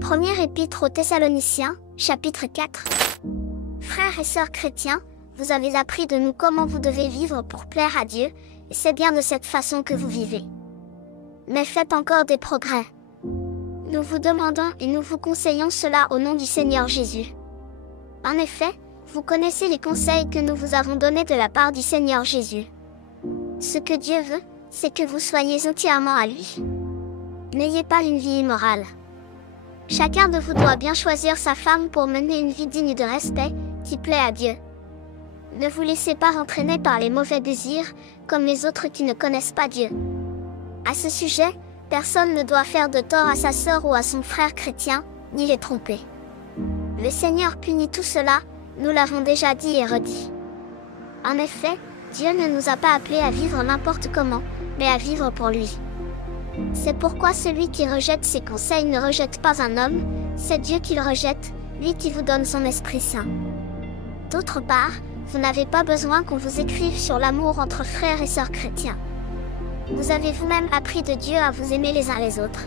Première épître aux Thessaloniciens, chapitre 4. Frères et sœurs chrétiens, vous avez appris de nous comment vous devez vivre pour plaire à Dieu, et c'est bien de cette façon que vous vivez. Mais faites encore des progrès. Nous vous demandons et nous vous conseillons cela au nom du Seigneur Jésus. En effet, vous connaissez les conseils que nous vous avons donnés de la part du Seigneur Jésus. Ce que Dieu veut, c'est que vous soyez entièrement à lui. N'ayez pas une vie immorale. Chacun de vous doit bien choisir sa femme pour mener une vie digne de respect, qui plaît à Dieu. Ne vous laissez pas entraîner par les mauvais désirs, comme les autres qui ne connaissent pas Dieu. À ce sujet, personne ne doit faire de tort à sa sœur ou à son frère chrétien, ni les tromper. Le Seigneur punit tout cela, nous l'avons déjà dit et redit. En effet, Dieu ne nous a pas appelés à vivre n'importe comment, mais à vivre pour lui. C'est pourquoi celui qui rejette ses conseils ne rejette pas un homme, c'est Dieu qui le rejette, lui qui vous donne son Esprit Saint. D'autre part, vous n'avez pas besoin qu'on vous écrive sur l'amour entre frères et sœurs chrétiens. Vous avez vous-même appris de Dieu à vous aimer les uns les autres.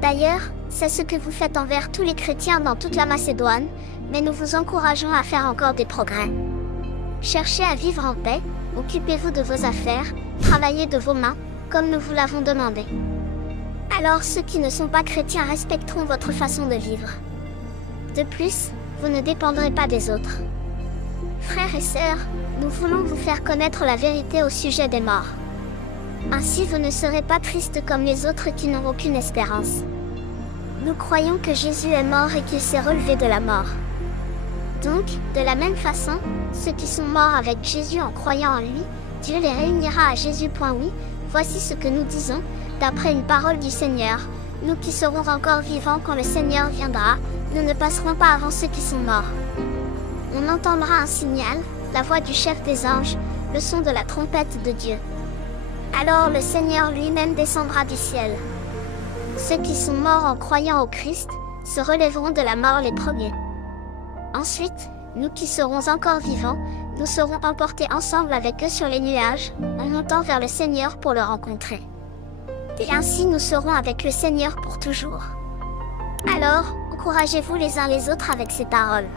D'ailleurs, c'est ce que vous faites envers tous les chrétiens dans toute la Macédoine, mais nous vous encourageons à faire encore des progrès. Cherchez à vivre en paix, occupez-vous de vos affaires, travaillez de vos mains, comme nous vous l'avons demandé. Alors ceux qui ne sont pas chrétiens respecteront votre façon de vivre. De plus, vous ne dépendrez pas des autres. Frères et sœurs, nous voulons vous faire connaître la vérité au sujet des morts. Ainsi vous ne serez pas tristes comme les autres qui n'ont aucune espérance. Nous croyons que Jésus est mort et qu'il s'est relevé de la mort. Donc, de la même façon, ceux qui sont morts avec Jésus en croyant en lui, Dieu les réunira à Jésus. Oui, voici ce que nous disons, d'après une parole du Seigneur, nous qui serons encore vivants quand le Seigneur viendra, nous ne passerons pas avant ceux qui sont morts. On entendra un signal, la voix du chef des anges, le son de la trompette de Dieu. Alors le Seigneur lui-même descendra du ciel. Ceux qui sont morts en croyant au Christ, se relèveront de la mort les premiers. Ensuite, nous qui serons encore vivants, nous serons emportés ensemble avec eux sur les nuages, en montant vers le Seigneur pour le rencontrer. Et ainsi nous serons avec le Seigneur pour toujours. Alors, encouragez-vous les uns les autres avec ces paroles.